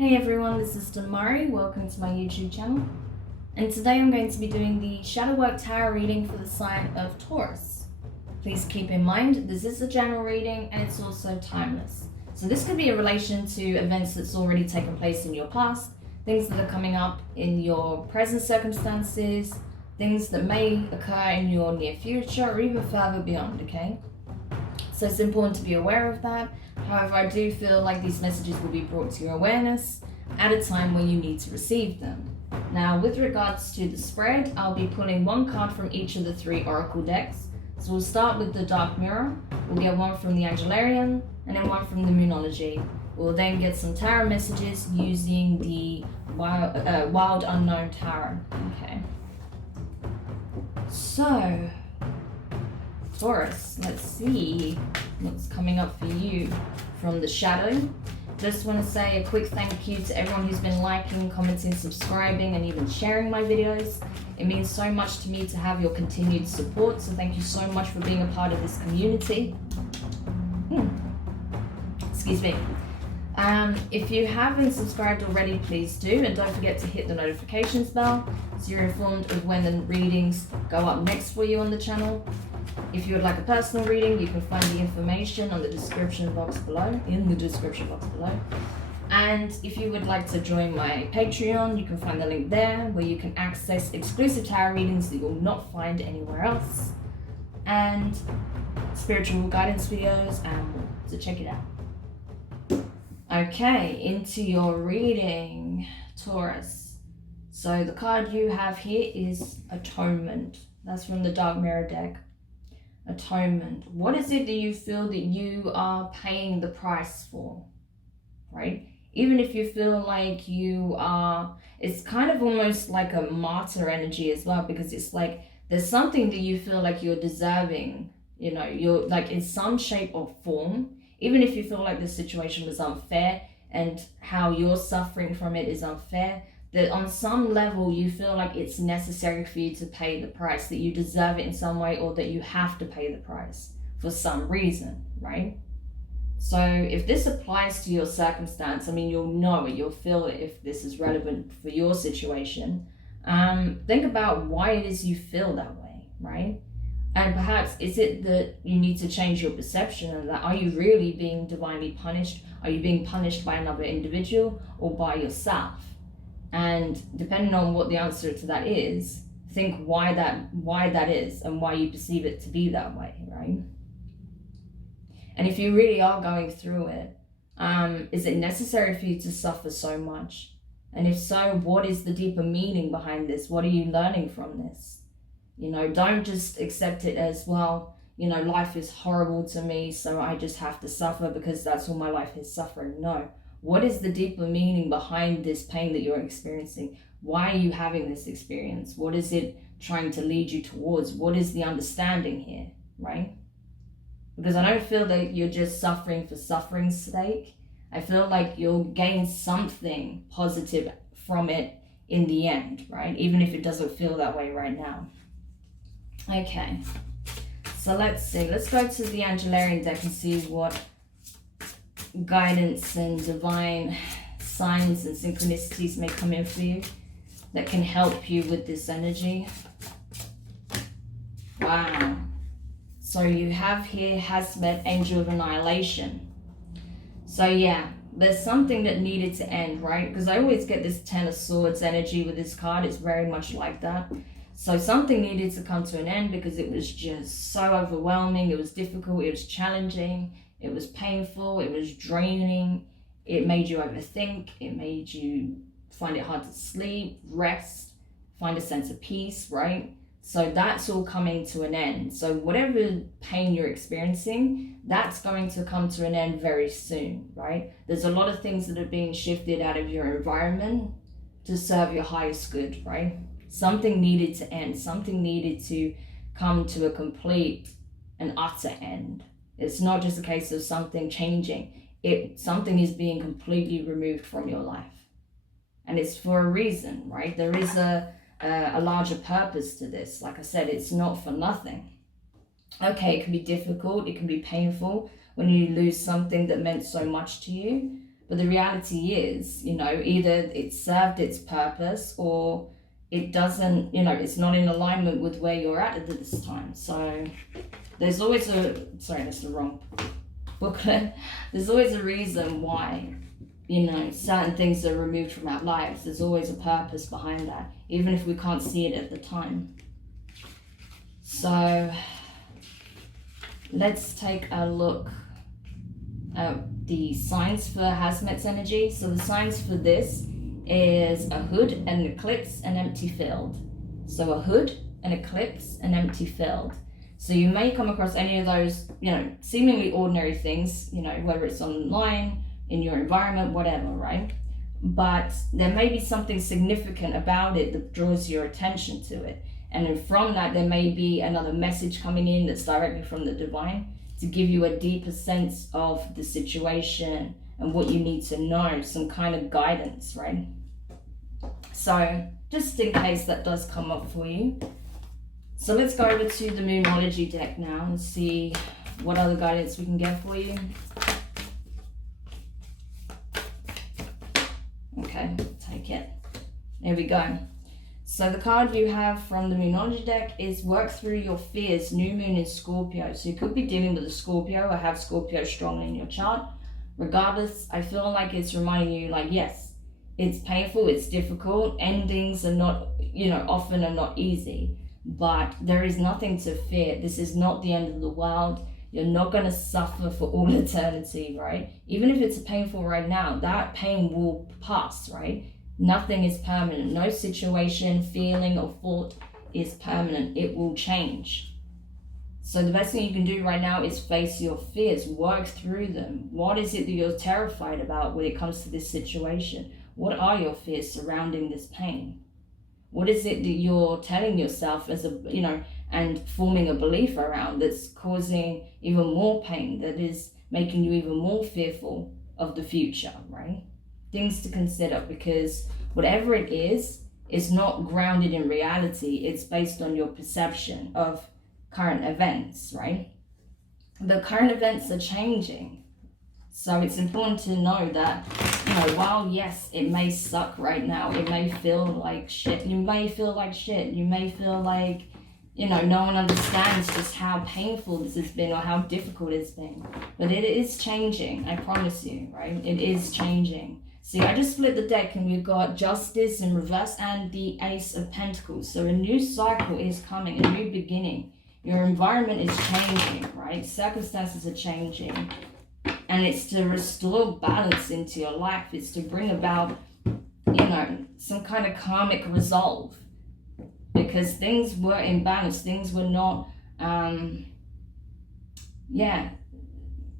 Hey everyone, this is Demari. Welcome to my YouTube channel. And today I'm going to be doing the Shadow Work Tarot reading for the sign of Taurus. Please keep in mind, this is a general reading and it's also timeless. So this could be in relation to events that's already taken place in your past, things that are coming up in your present circumstances, things that may occur in your near future or even further beyond, okay? So it's important to be aware of that. However, I do feel like these messages will be brought to your awareness at a time when you need to receive them. Now, with regards to the spread, I'll be pulling one card from each of the three oracle decks. So we'll start with the Dark Mirror. We'll get one from the Angelarian and then one from the Moonology. We'll then get some tarot messages using the Wild Unknown Tarot. Okay. So, Taurus, let's see what's coming up for you from the shadow. Just want to say a quick thank you to everyone who's been liking, commenting, subscribing, and even sharing my videos. It means so much to me to have your continued support, so thank you so much for being a part of this community. Excuse me. If you haven't subscribed already, please do, and don't forget to hit the notifications bell so you're informed of when the readings go up next for you on the channel. If you would like a personal reading, you can find the information on the description box below, And if you would like to join my Patreon, you can find the link there where you can access exclusive tarot readings that you'll not find anywhere else, and spiritual guidance videos and more. So check it out. Okay, into your reading, Taurus. So the card you have here is Atonement. That's from the Dark Mirror deck. Atonement. What is it that you feel that you are paying the price for, right? Even if you feel like you are, it's kind of almost like a martyr energy as well, because it's like there's something that you feel like you're deserving, you know, you're like in some shape or form, even if you feel like the situation was unfair and how you're suffering from it is unfair, that on some level you feel like it's necessary for you to pay the price, that you deserve it in some way, or that you have to pay the price for some reason, right? So if this applies to your circumstance, I mean, you'll know it, you'll feel it if this is relevant for your situation. Think about why it is you feel that way, right? And perhaps is it that you need to change your perception of that? Are you really being divinely punished? Are you being punished by another individual or by yourself? And depending on what the answer to that is, think why that is and why you perceive it to be that way, right? And if you really are going through it, is it necessary for you to suffer so much? And if so, what is the deeper meaning behind this? What are you learning from this? You know, don't just accept it as, well, you know, life is horrible to me, so I just have to suffer because that's all my life is suffering. No. What is the deeper meaning behind this pain that you're experiencing? Why are you having this experience? What is it trying to lead you towards? What is the understanding here, right? Because I don't feel that you're just suffering for suffering's sake. I feel like you'll gain something positive from it in the end, right? Even if it doesn't feel that way right now. Okay, so let's see. Let's go to the Angelarian deck and see what guidance and divine signs and synchronicities may come in for you that can help you with this energy. Wow. So you have here Hazmet, Angel of Annihilation. So yeah, there's something that needed to end, right? Because I always get this Ten of Swords energy with this card. It's very much like that. So something needed to come to an end because it was just so overwhelming. It was difficult. It was challenging. It was painful. It was draining. It made you overthink. It made you find it hard to sleep, rest, find a sense of peace, right? So that's all coming to an end. So whatever pain you're experiencing, that's going to come to an end very soon, right? There's a lot of things that are being shifted out of your environment to serve your highest good, right? Something needed to end. Something needed to come to a complete and utter end. It's not just a case of something changing. Something is being completely removed from your life. And it's for a reason, right? There is a larger purpose to this. Like I said, it's not for nothing. Okay, it can be difficult. It can be painful when you lose something that meant so much to you. But the reality is, you know, either it served its purpose or it doesn't, you know, it's not in alignment with where you're at this time. So there's always sorry, that's the wrong booklet. There's always a reason why, you know, certain things are removed from our lives. There's always a purpose behind that, even if we can't see it at the time. So let's take a look at the signs for Hazmat's energy. So the signs for this is a hood, an eclipse, an empty field. So a hood, an eclipse, an empty field. So you may come across any of those, you know, seemingly ordinary things, you know, whether it's online, in your environment, whatever, right? But there may be something significant about it that draws your attention to it. And then from that, there may be another message coming in that's directly from the divine to give you a deeper sense of the situation and what you need to know, some kind of guidance, right? So just in case that does come up for you. So let's go over to the Moonology deck now and see what other guidance we can get for you. Okay, take it. There we go. So the card you have from the Moonology deck is work through your fears, new moon in Scorpio. So you could be dealing with a Scorpio or have Scorpio strongly in your chart. Regardless, I feel like it's reminding you, like, yes, it's painful, it's difficult. Endings are not, you know, often are not easy, but there is nothing to fear. This is not the end of the world. You're not going to suffer for all eternity, right? Even if it's painful right now, that pain will pass, right? Nothing is permanent. No situation, feeling, or thought is permanent. It will change. So the best thing you can do right now is face your fears, work through them. What is it that you're terrified about when it comes to this situation? What are your fears surrounding this pain? What is it that you're telling yourself as a, you know, and forming a belief around that's causing even more pain, that is making you even more fearful of the future, right? Things to consider, because whatever it is not grounded in reality. It's based on your perception of current events, right? The current events are changing. So it's important to know that, you know, while yes, it may suck right now, it may feel like shit, you may feel like shit, you may feel like, you know, no one understands just how painful this has been or how difficult it's been. But it is changing, I promise you, right? It is changing. See, I just split the deck and we've got Justice in reverse and the Ace of Pentacles. So a new cycle is coming, a new beginning. Your environment is changing, right? Circumstances are changing. And it's to restore balance into your life. It's to bring about, you know, some kind of karmic resolve. Because things were imbalanced. Things were not,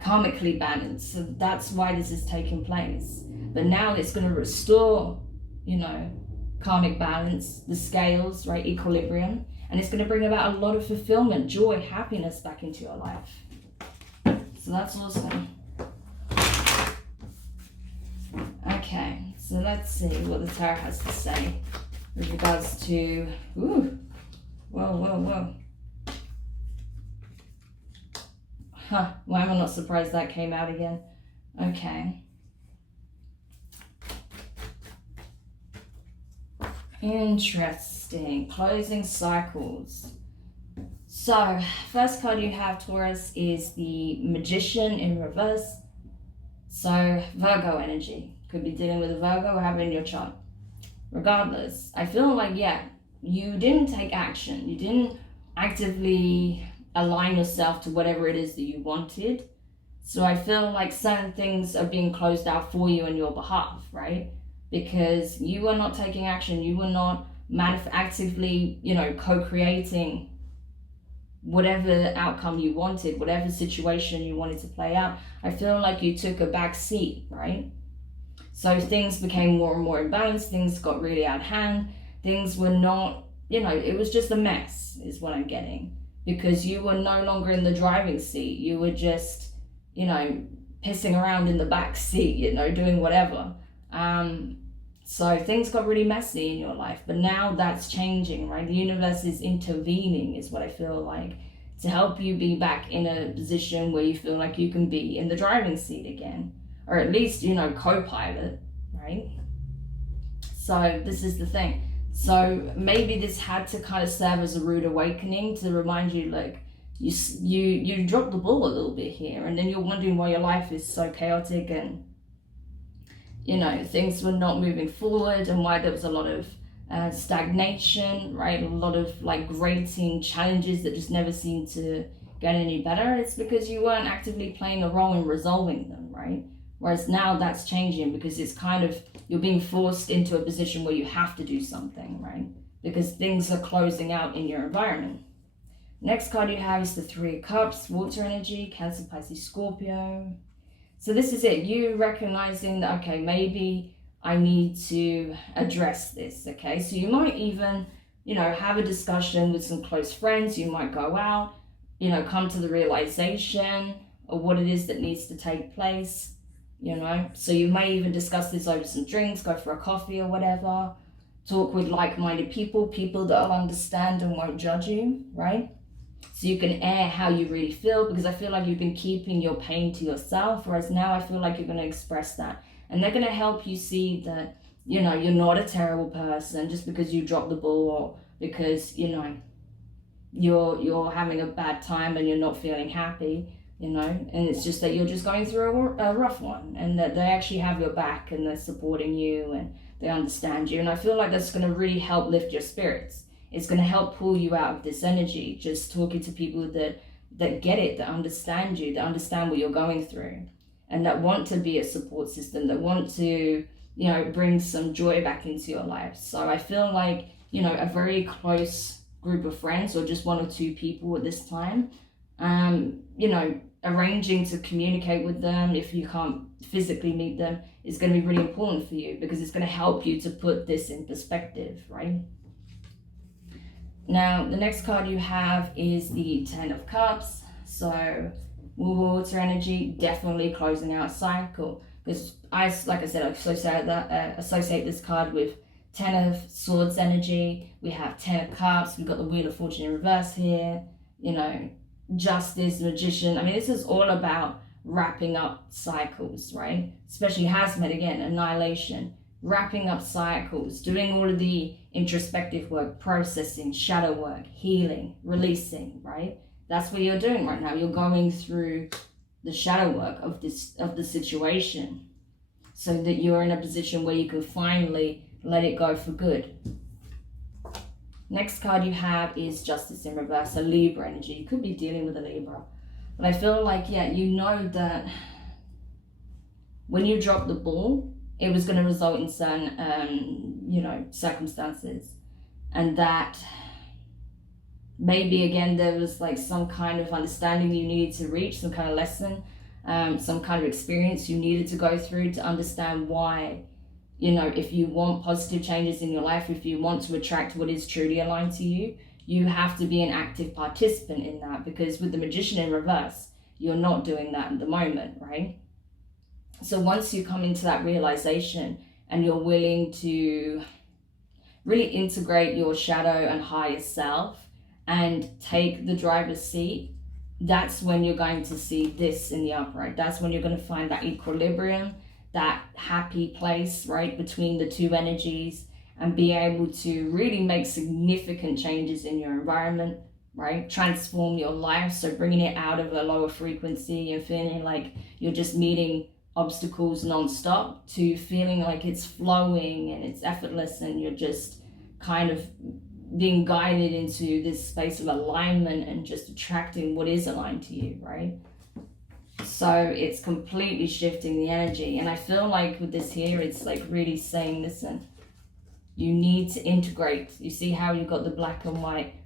karmically balanced. So that's why this is taking place. But now it's going to restore, you know, karmic balance, the scales, right, equilibrium. And it's going to bring about a lot of fulfillment, joy, happiness back into your life. So that's awesome. Okay, so let's see what the tarot has to say with regards to, whoa. Why am I not surprised that came out again? Okay. Interesting. Closing cycles. So, first card you have, Taurus, is the Magician in reverse. So, Virgo energy. Could be dealing with a Virgo or have it in your chart. Regardless, I feel like, yeah, you didn't take action. You didn't actively align yourself to whatever it is that you wanted. So I feel like certain things are being closed out for you on your behalf, right? Because you were not taking action. You were not actively, you know, co-creating whatever outcome you wanted, whatever situation you wanted to play out. I feel like you took a back seat, right? So things became more and more imbalanced. Things got really out of hand. Things were not, you know, it was just a mess is what I'm getting. Because you were no longer in the driving seat. You were just, you know, pissing around in the back seat, you know, doing whatever. So things got really messy in your life, but now that's changing, right? The universe is intervening is what I feel like, to help you be back in a position where you feel like you can be in the driving seat again. or at least, you know, co-pilot, right? So this is the thing. So maybe this had to kind of serve as a rude awakening to remind you, like, you dropped the ball a little bit here, and then you're wondering why your life is so chaotic, and you know, things were not moving forward, and why there was a lot of stagnation, right? A lot of like grating challenges that just never seemed to get any better. It's because you weren't actively playing a role in resolving them, right? Whereas now that's changing, because it's kind of, you're being forced into a position where you have to do something, right? Because things are closing out in your environment. Next card you have is the Three of Cups, water energy, Cancer, Pisces, Scorpio. So this is it, you recognizing that, okay, maybe I need to address this, okay? So you might even, you know, have a discussion with some close friends. You might go out, you know, come to the realization of what it is that needs to take place, you know? So you may even discuss this over some drinks, go for a coffee or whatever. Talk with like-minded people, people that will understand and won't judge you, right? So you can air how you really feel, because I feel like you've been keeping your pain to yourself, whereas now I feel like you're going to express that. And they're going to help you see that, you know, you're not a terrible person just because you dropped the ball, or because, you know, you're having a bad time and you're not feeling happy, you know, and it's just that you're just going through a rough one, and that they actually have your back and they're supporting you and they understand you. And I feel like that's going to really help lift your spirits. It's going to help pull you out of this energy, just talking to people that get it, that understand you, that understand what you're going through, and that want to be a support system, that want to, you know, bring some joy back into your life. So I feel like, you know, a very close group of friends, or just one or two people at this time, you know, arranging to communicate with them if you can't physically meet them is going to be really important for you, because it's going to help you to put this in perspective, right? Now, the next card you have is the Ten of Cups. So, water energy, definitely closing out a cycle. Because like I said, I associate this card with Ten of Swords energy. We have Ten of Cups. We've got the Wheel of Fortune in reverse here. You know, Justice, Magician. I mean, this is all about wrapping up cycles, right? Especially Hazmat, again, Annihilation. Wrapping up cycles, doing all of the introspective work, processing, shadow work, healing, releasing, right? That's what you're doing right now. You're going through the shadow work of the situation, so that you're in a position where you can finally let it go for good. Next card you have is Justice in reverse, a Libra energy. You could be dealing with a Libra. But I feel like, yeah, you know that when you drop the ball, it was going to result in certain, you know, circumstances. And that maybe, again, there was like some kind of understanding you needed to reach, some kind of lesson, some kind of experience you needed to go through to understand why, you know, if you want positive changes in your life, if you want to attract what is truly aligned to you, you have to be an active participant in that. Because with the Magician in reverse, you're not doing that at the moment, right? So once you come into that realization and you're willing to really integrate your shadow and higher self and take the driver's seat, that's when you're going to see this in the upright. That's when you're going to find that equilibrium, that happy place, right, between the two energies, and be able to really make significant changes in your environment, right? Transform your life. So bringing it out of a lower frequency and feeling like you're just meeting obstacles non-stop, to feeling like it's flowing and it's effortless, and you're just kind of being guided into this space of alignment and just attracting what is aligned to you, right? So it's completely shifting the energy. And I feel like with this here, it's like really saying, listen, you need to integrate. You see how you've got the black and white,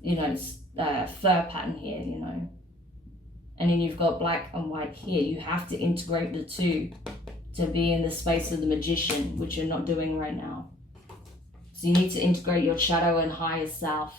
you know, fur pattern here, you know, and then you've got black and white here. You have to integrate the two to be in the space of the Magician, which you're not doing right now. So you need to integrate your shadow and higher self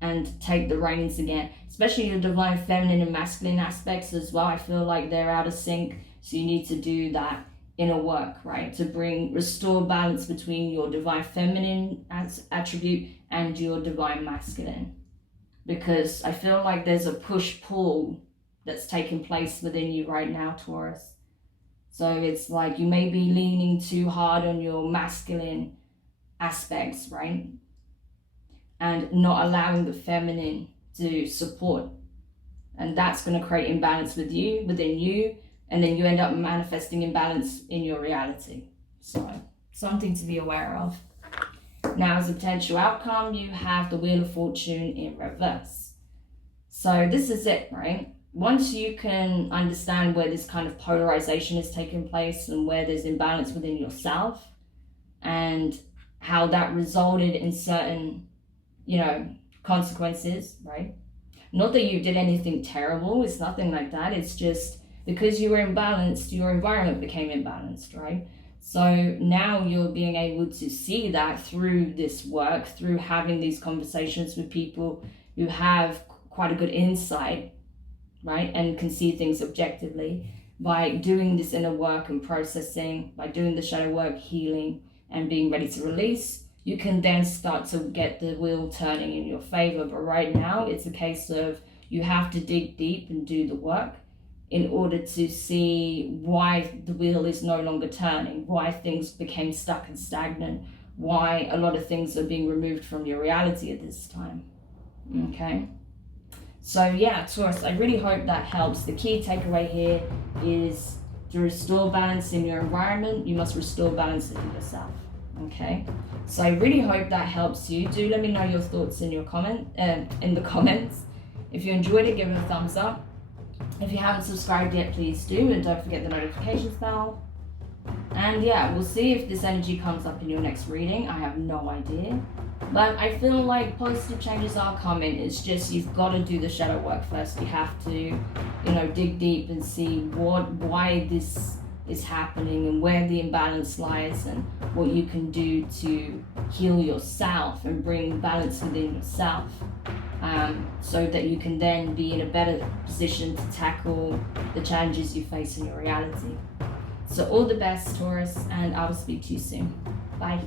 and take the reins again, especially your divine feminine and masculine aspects as well. I feel like they're out of sync, so you need to do that inner work, right, to restore balance between your divine feminine attribute and your divine masculine. Because I feel like there's a push-pull that's taking place within you right now, Taurus. So it's like you may be leaning too hard on your masculine aspects, right? And not allowing the feminine to support. And that's going to create imbalance within you, and then you end up manifesting imbalance in your reality. So something to be aware of. Now, as a potential outcome, you have the Wheel of Fortune in reverse. So this is it, right? Once you can understand where this kind of polarization is taking place and where there's imbalance within yourself and how that resulted in certain, consequences, right? Not that you did anything terrible, it's nothing like that. It's just because you were imbalanced, your environment became imbalanced, right? So now you're being able to see that through this work, through having these conversations with people who have quite a good insight, right? And can see things objectively. By doing this inner work and processing, by doing the shadow work, healing, and being ready to release, you can then start to get the wheel turning in your favor. But right now, it's a case of you have to dig deep and do the work in order to see why the wheel is no longer turning, why things became stuck and stagnant, why a lot of things are being removed from your reality at this time. Okay? So yeah, Taurus, I really hope that helps. The key takeaway here is to restore balance in your environment, you must restore balance in yourself. Okay? So I really hope that helps you. Do let me know your thoughts in your in the comments. If you enjoyed it, give it a thumbs up. If you haven't subscribed yet, please do, and don't forget the notifications bell. And yeah, we'll see if this energy comes up in your next reading. I have no idea. But I feel like positive changes are coming. It's just you've got to do the shadow work first. You have to, dig deep and see why this is happening and where the imbalance lies and what you can do to heal yourself and bring balance within yourself. So that you can then be in a better position to tackle the challenges you face in your reality. So all the best, Taurus, and I will speak to you soon. Bye.